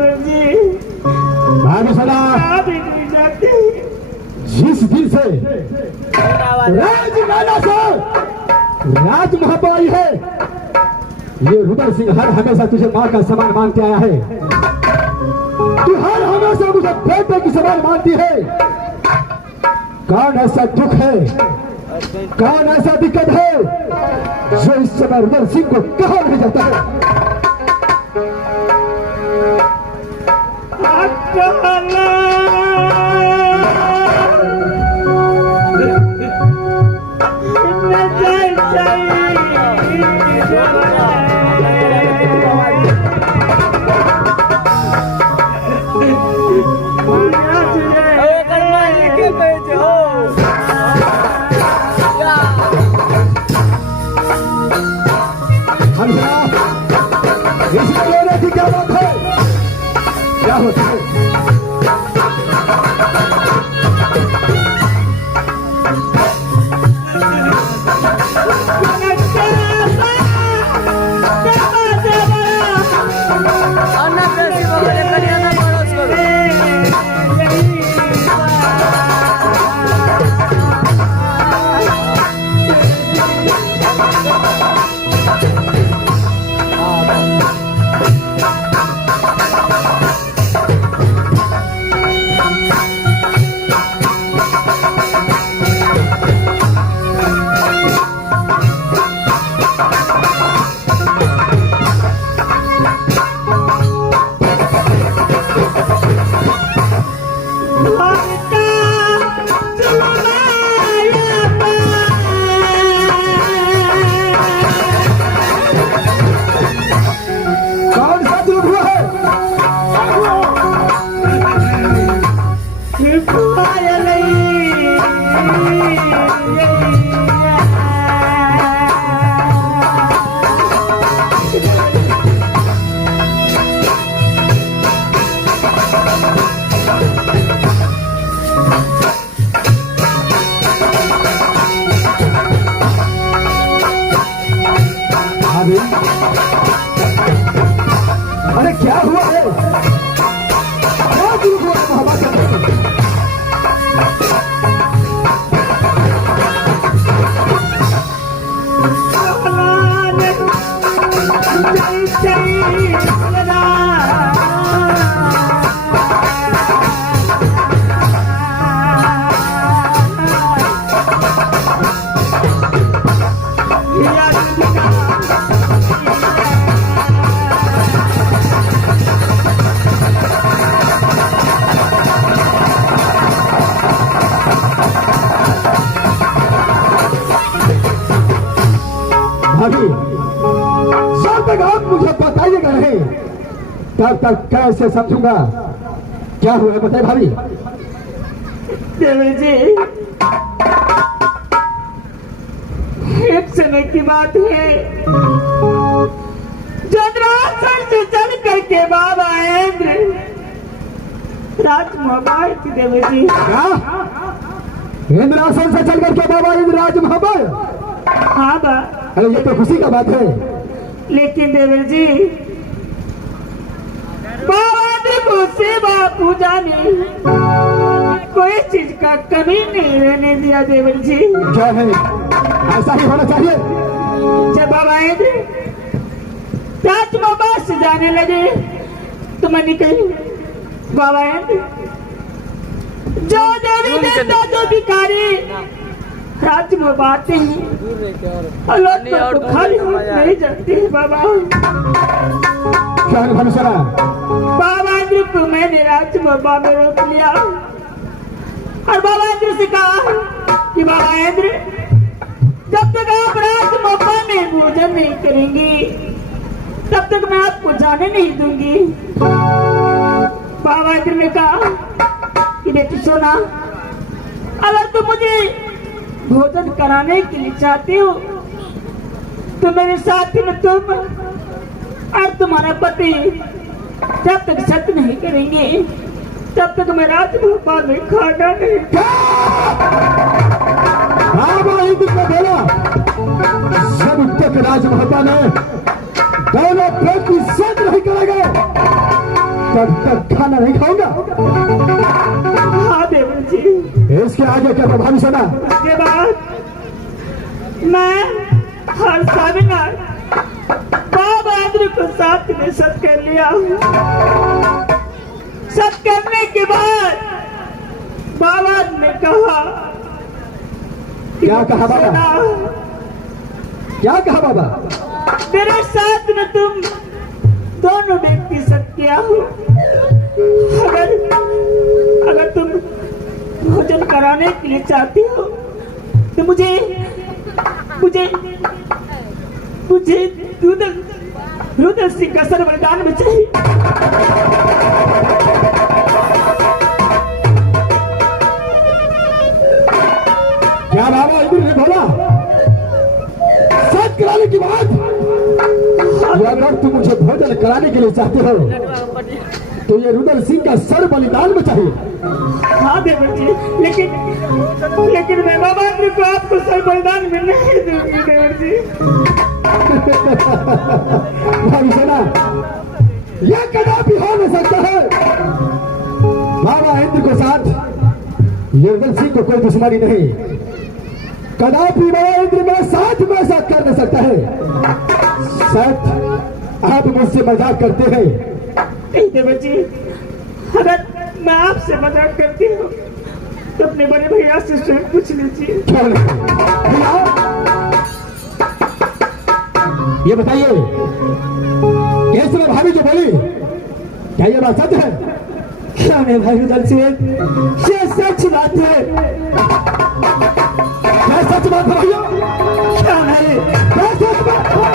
देवर जी। भाभी सुना, आप एक नहीं जाते। जिस दिन से राजगाना से राज मोहब्बत आई है, ये रुद्र सिंह हर हमेशा तुझे मां का समान मानते आया है। तू हर हमेशा मुझे बेटे की समान मानती है। कौन ऐसा दुख है, कौन ऐसा दिक्कत है जो इस समय रुद्र सिंह को कहा नहीं जाता है? क्या बात है, क्या होता है? अरे क्या हुआ है? क्या हुआ भाभी, जब तक आप मुझे बताइएगा नहीं तब तक कैसे समझूंगा? क्या हुआ बताइए भाभी। देवर जी, एक समय की बात है, चंद्रासन से चल करके बाबा इंद्र राज मोहब्बत थी। देवर जी, इंद्रासन से चल करके बाबा इंद्र राज मोहब्बत? हाँ बा। अरे ये तो खुशी का बात है। लेकिन देवर जी, बाबा को सेवा पूजा में कोई चीज का कमी नहीं रहने दिया। देवर जी, क्या है, ऐसा ही होना चाहिए। जब बाबा इंद्र राज मोहब्बत से जाने लगे तो मैंने कही, बाबा इंद्र, जो देवी देवता जो भिखारी राज में बातें हैं और तो खाली नहीं जाती है। बाबा क्या भरोसा? बाबा इंद्र को मैंने राज में रोक लिया और बाबा इंद्र से कहा कि बाबा इंद्र, जब तक आप राज में भोजन नहीं करेंगे तब तक मैं आपको जाने नहीं दूंगी। बाबा इंद्र ने कहा कि बेटी सोना, अगर तुम मुझे भोजन कराने के लिए चाहती हो तो मेरे साथी में तुम और तुम्हारा पति जब तक सत्य नहीं करेंगे तब तक मैं राजभोपाल में खाना नहीं। जब तक राजभोपाल में दोनों पेट की सत्य नहीं करेंगे तब तक खाना नहीं खाऊंगा। हाँ देवर जी। इसके आगे क्या प्रभावी सुना? उसके बाद मैं हर सेमिनार बाबा इंद्र को साथ में सत कर लिया। सत करने के बाद बाबा ने कहा, क्या कहा बाबा? क्या कहा बाबा? मेरे साथ में तुम दोनों व्यक्ति सत किया हो। अगर तुम भोजन कराने के लिए चाहती हो तो मुझे रुद्र सिंह का सर बलिदान में चाहिए। क्या बाबा इंद्र ने बोला? सत कराने की बात? अगर तुम मुझे भोजन कराने के लिए चाहते हो तो ये रुद्र सिंह का सर बलिदान में चाहिए। हाँ देवर जी, लेकिन मैं बाबा इंद्र को आपको सर बलिदान में नहीं दूंगी देवर जी। भाई सेना, यह कदापि हो नहीं सकता है। बाबा इंद्र के साथ रुद्र सिंह को कोई दुश्मनी नहीं। कदापि बाबा इंद्र मेरे साथ में ऐसा कर नहीं सकता है। शायद आप मुझसे मजाक करते हैं। नहीं देवर जी, अगर मैं आपसे मजाक करती हूँ तो अपने बड़े भैया से स्वयं पूछ लीजिए। भैया, ये बताइए, ये समय भाभी जो बोली, क्या ये बात सच है? क्या नहीं भाई रुद्र सिंह, ये सच बात है। क्या सच बात है भैया? क्या नहीं? क्या सच बात है?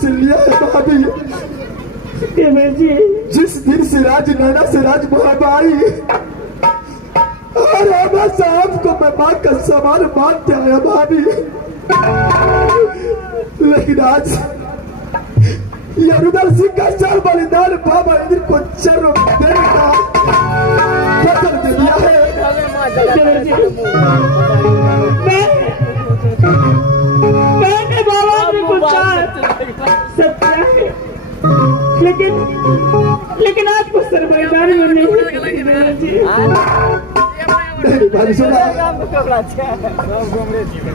से लिया है भाभी। देवर जी जिस दिन से राज नैना से राज मोहबाई और हमेशा आपको मैं माँ का समान मानते आया भाभी, लेकिन आज ये रुदल सिंह का चाल बलिदान बाबा इंद्र को चरण देने का वचन दे दिया है। देवर जी मैंने बाबा ने कुछ कहा सत्य है, लेकिन आपको सरबरादारी में नहीं देवर जी। भाभी सुना,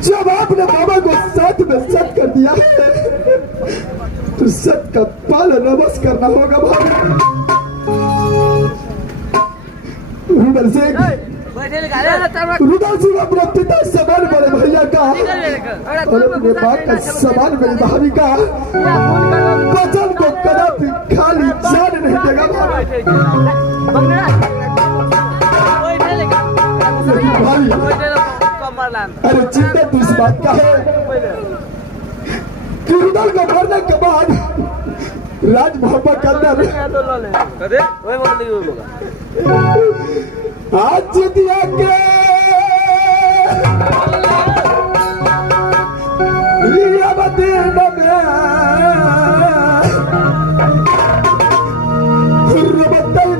जब आपने बाबा को साथ में सत कर दिया है तो सत का पालन अवश्य करना होगा भाभी। रुदल सिंह अपने पिता समान बड़े भैया का और अपने बाप का समान मेरी भाभी का वचन को कदापि खाली जाने नहीं देगा भाभी। अरे चिंता तो इस बात का है कि रुदल को मरने के बाद राज मोहब्बत के अंदर आज दिया के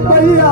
भैया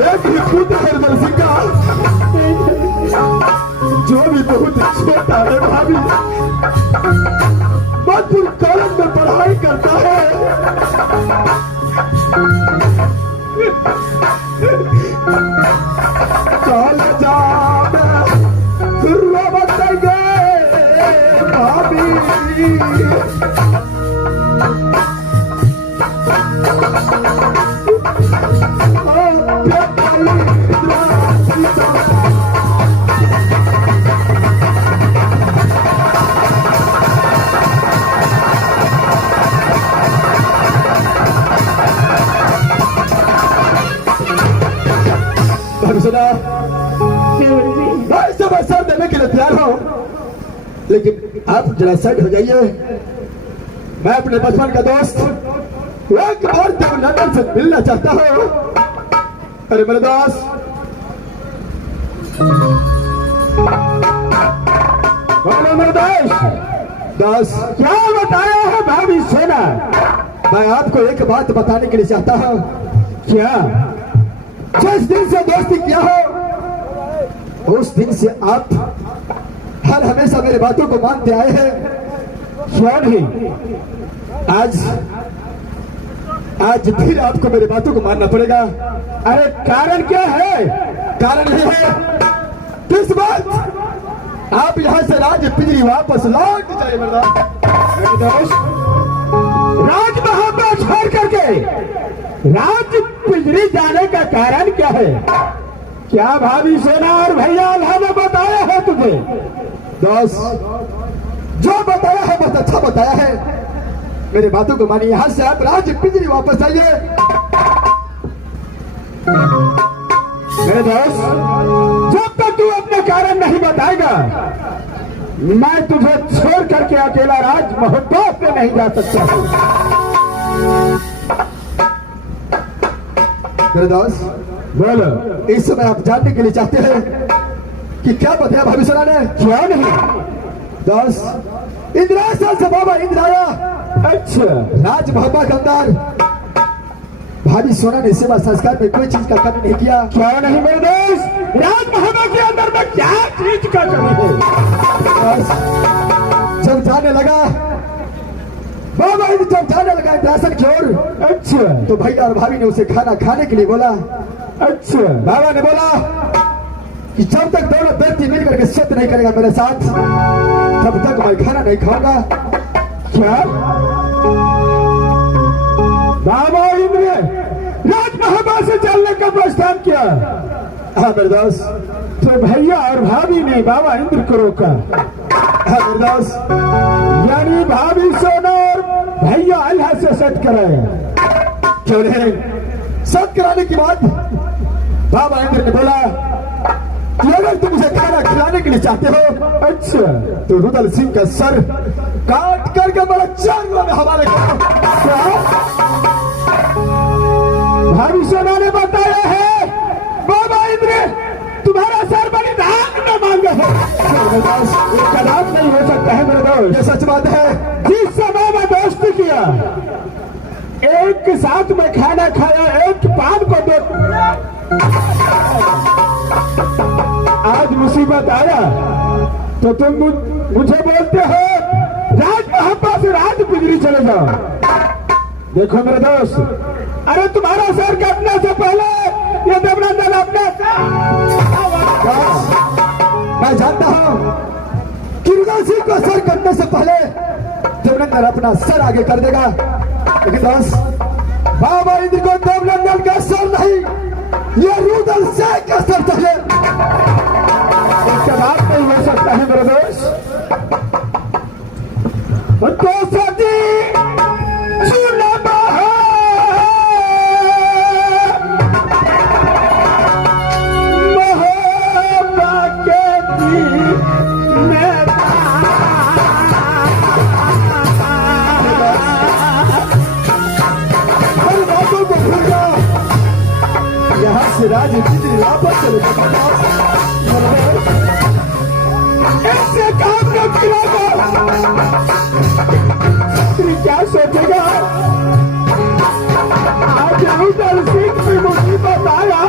एक ही पुत्र है रुदल सिंह का, जो भी बहुत छोटा है भाभी, मधुर कॉलेज में पढ़ाई करता है। कॉलेज बताएंगे भाभी, मैं सब देने के लिए तैयार हूं, लेकिन आप जरा साइड हो जाइए। मैं अपने बचपन का दोस्त एक बार देवनंदन से मिलना चाहता हूं। अरे मेरे दास, बोलो मेरे दास, क्या बताया है भाभी सोना? मैं आपको एक बात बताने के लिए चाहता हूँ। क्या? जिस दिन से दोस्ती किया हो उस दिन से आप हर हमेशा मेरे बातों को मानते आए हैं। क्यों नहीं? आज फिर आपको मेरे बातों को मानना पड़ेगा। अरे कारण क्या है? कारण ये है किस बात आप यहाँ से राज पिंजरी वापस लौट जाइए। राज महाबा छोड़ करके राज पिंजरी जाने का कारण क्या है? क्या भाभी सेना और भैया अल्लाह ने बताया है तुझे? दोस्त, जो बताया है बहुत अच्छा बताया है। मेरे बातों को मानिए, यहाँ से आप राज पिंजरी वापस आइए। मेरे दोस्त, जब तक तू अपने कारण नहीं बताएगा मैं तुझे छोड़ करके अकेला राज महल से नहीं जा सकता। मेरे दोस्त बोलो, इस समय आप जानने के लिए चाहते हैं कि क्या बताया भाभी सोना ने? क्या नहीं दोस्त, इंदिरा से बाबा इंदिरा आया। अच्छा, राज महबा के अंदर भाभी सोना ने सेवा संस्कार में कोई चीज का कमी नहीं किया। क्या नहीं मेरे दोस्त? राज महबा के अंदर में क्या चीज का कमी है? जब जाने लगा बाबा, जब जाने लगा इंद्रासन की ओर, अच्छा, तो भैया और भाभी ने उसे खाना खाने के लिए बोला। अच्छा, बाबा ने बोला कि जब तक दोनों व्यक्ति मिलकर के सत्य नहीं करेगा मेरे साथ तब तक मैं खाना नहीं खाऊंगा। क्या? बाबा इंद्र राज महबा से चलने का प्रस्ताव किया। हाँ मेरे दोस्त, तो भैया और भाभी ने बाबा इंद्र को रोका। हाँ मेरे दोस्त, यानी भाभी सोना और भैया अल्लाह से सत्य कराया। क्यों नहीं? सत्य कराने के बाद बाबा इंद्र ने बोला कि अगर तुम मुझे खाना खिलाने के लिए चाहते हो, अच्छा, तो रुदल सिंह का सर काट करके बड़ा चारों में हमारे भाभी सोना ने बताया है बाबा इंद्र तुम्हारा सर बलिदान में मांगा है। कलाम नहीं हो सकता है मेरे दोस्त, ये सच बात है। जिस समय में दोस्ती किया, एक के साथ में खाना खाया, एक पान को दो, आज मुसीबत आया तो तुम मुझे बोलते हो राज महबा से राज पिंजरी चले जाओ। देखो मेरे दोस्त, अरे तुम्हारा सर कटने से पहले ये देवनंदन अपने मैं जानता हूं कि रुदल सिंह को सर कटने से पहले देवनंदन अपना सर आगे कर देगा। लेकिन दोस्त, बाबा इंद्र को देवनंदन का सर नहीं, ये रुदल सिंह का सर चाहिए। इसका बात नहीं हो सकता है मेरे दोस्त। तो सदी राज पिंजरी वापस चले ऐसे काम न किया क्या सोचेगा? आज रुदल सिंह की मुसीबत आया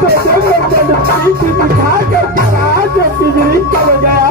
तो देवनंदन पीठ दिखा कर राज पिंजरी चले गया।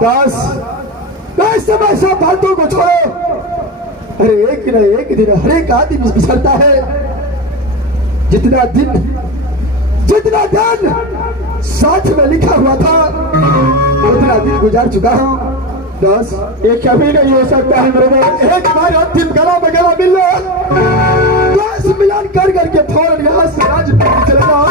दास दास समय सब बातों को छोड़ो। अरे एक न एक दिन हर एक आदमी बिछड़ता है। जितना दिन साथ में लिखा हुआ था उतना दिन गुजार चुका हूँ। दास ये कभी नहीं हो सकता है मेरे को। एक बार अंतिम गला में गला मिल लो। दास मिलान कर करके फौरन यहाँ से राजपुर चले जाओ।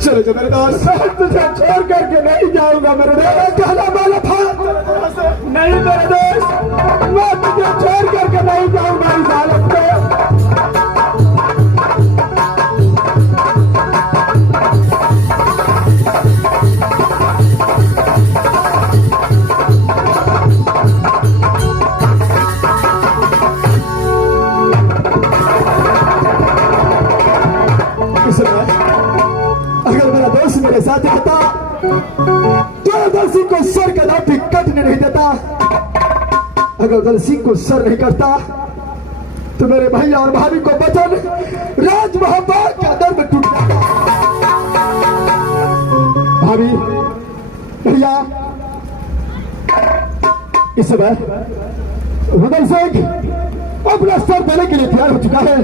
चलो जो मेरे दास तुझे छोड़ करके नहीं जाऊंगा मेरे दोस्त। कहना वाला था नहीं मेरे दोस्त, मैं तुझे छोड़ करके नहीं जाऊंगा इस हालत में। अगर मेरा दोस्त मेरे साथ रहता तो दल सिंह को सर का लाठी कटने नहीं देता। अगर दल सिंह को सर नहीं करता तो मेरे भैया और भाभी को वचन राज महाबाग के अंदर में टूट जाता। भाभी भैया इस समय रुदल सिंह अपना सर देने के लिए तैयार हो चुका है।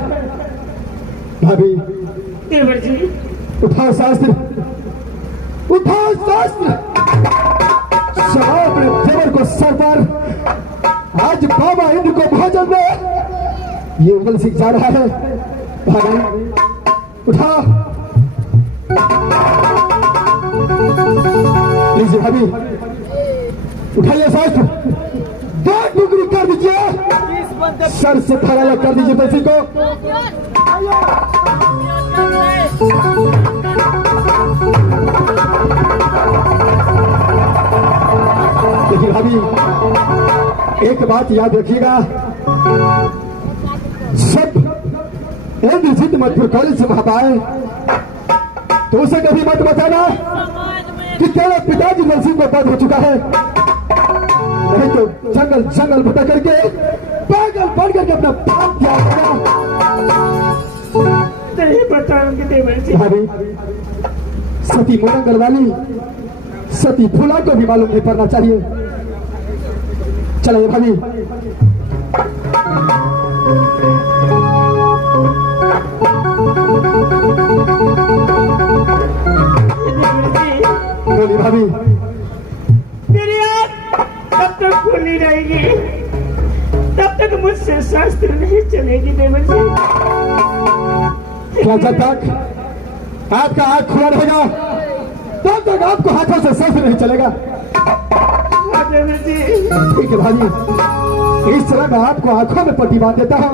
भाभी देवर जी उठाओ शास्त्र, उठाओ शास्त्र। सवाओ अपने देवर को सर पर। आज बाबा हिंद को भोजन में ये उदल सिंह जा रहा है। भाभी उठाओ। लीजिए भाभी उठाइए शास्त्र। दो टुकड़ी कर दीजिए। सर से फराया कर दीजिए उदल सिंह को। लेकिन भाभी एक बात याद रखिएगा, सब इंद्रजीत मधुर कॉलेज से वहां आए तो उसे कभी मत बताना कि तेरा पिताजी नरसिंह को पद हो चुका है। नहीं तो जंगल भटक करके पागल बन करके अपना पाप किया नहीं बताऊंगी देवर जी। भाभी सती मोरंगल वाली सती फूला को भी मालूम नहीं पड़ना चाहिए। चलिए भाभी बोली भाभी मेरी आँख तब तक खुली रहेगी तब तक मुझसे शास्त्र नहीं चलेगी देवर जी। क्या जब तक आपका आँख खुला रहेगा तब तक आपको हाथों से शस्त्र नहीं चलेगा। देवर जी ठीक है भाभी, इस तरह मैं आपको आंखों में पट्टी बांध देता हूँ।